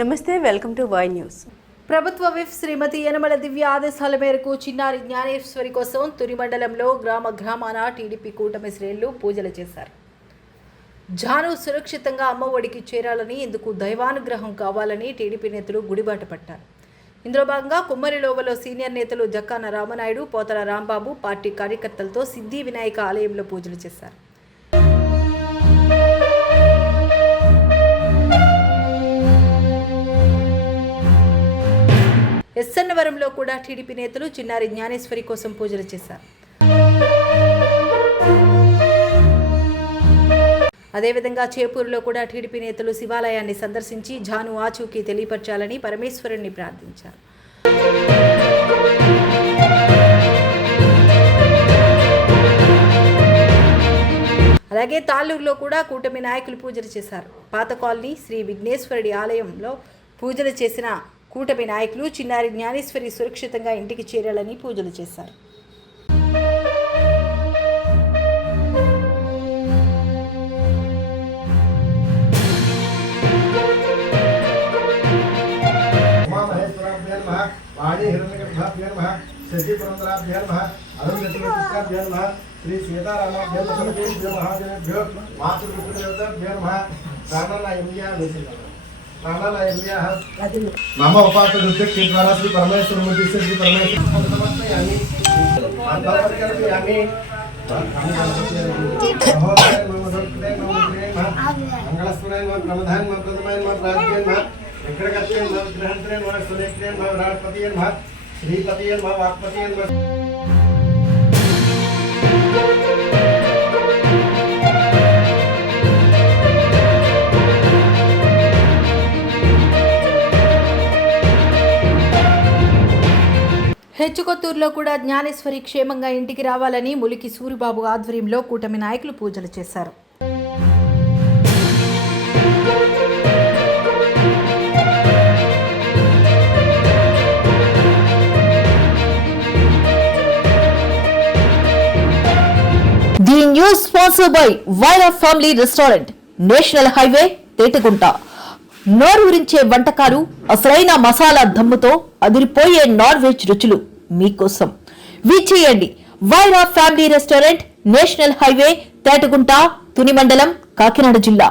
నమస్తే, welcome to Y news. ప్రభుత్వ whip శ్రీమతి యనమల దివ్య ఆదేశాల మేరకు చిన్నారి జ్ఞానేశ్వరి కోసం తుని మండలంలో గ్రామాన టీడీపీ కూటమి శ్రేణులు పూజలు చేశారు. జాను సురక్షితంగా అమ్మఒడికి చేరాలని, ఇందుకు దైవానుగ్రహం కావాలని టీడీపీ నేతలు గుడిబాట పట్టారు. ఇందులో భాగంగా కుమ్మరిలోవలో సీనియర్ నేతలు జక్కాన రామనాయుడు, పోతల రాంబాబు పార్టీ కార్యకర్తలతో సిద్ధి వినాయక ఆలయంలో పూజలు చేశారు. ఎస్సన్నవరంలో కూడా టీడీపీ నేతలు చిన్నారి జ్ఞానేశ్వరి కోసం పూజలు చేశారు. అదేవిధంగా చేపూరులో కూడా టీడీపీ నేతలు శివాలయాన్ని సందర్శించి జాను ఆచూకీ తెలియపరచాలని పరమేశ్వరుణ్ణి ప్రార్థించారు. అలాగే తాళ్ళూరులో కూడా కూటమి నాయకులు పూజలు చేశారు. పాత కాలనీ శ్రీ విఘ్నేశ్వరుడి ఆలయంలో పూజలు చేసిన కూటమి నాయకులు చిన్నారి జ్ఞానేశ్వరి సురక్షితంగా ఇంటికి చేరాలని పూజలు చేశారు. శ్రీ సీతారామాభ్యో మహాజనేభ్యో मम उपास के द्वारा श्री परमेश्वर मूर्ति से श्री परमेश्वर समर्पयामि मंगलस्वराय प्रमदान प्रथमाय प्राज्ञान विग्रहत्रेन विग्रहत्रेन सुनेत्रेन विराटपतियन श्रीपतियन वाक्पतियन హెచ్చుకొత్తూరులో కూడా జ్ఞానేశ్వరి క్షేమంగా ఇంటికి రావాలని ములికి సూరిబాబు ఆధ్వర్యంలో కూటమి నాయకులు పూజలు చేశారు. The news sponsor by Vaira family restaurant, national highway, Tetagunta. నోరూరించే వంటకాలు, అసలైన మసాలా దమ్ముతో అదిరిపోయే నాన్ వెజ్ రుచులు మీకోసం. విచ్చేయండి Vaira family restaurant, national highway, Tetagunta, Tuni మండలం, కాకినాడ జిల్లా.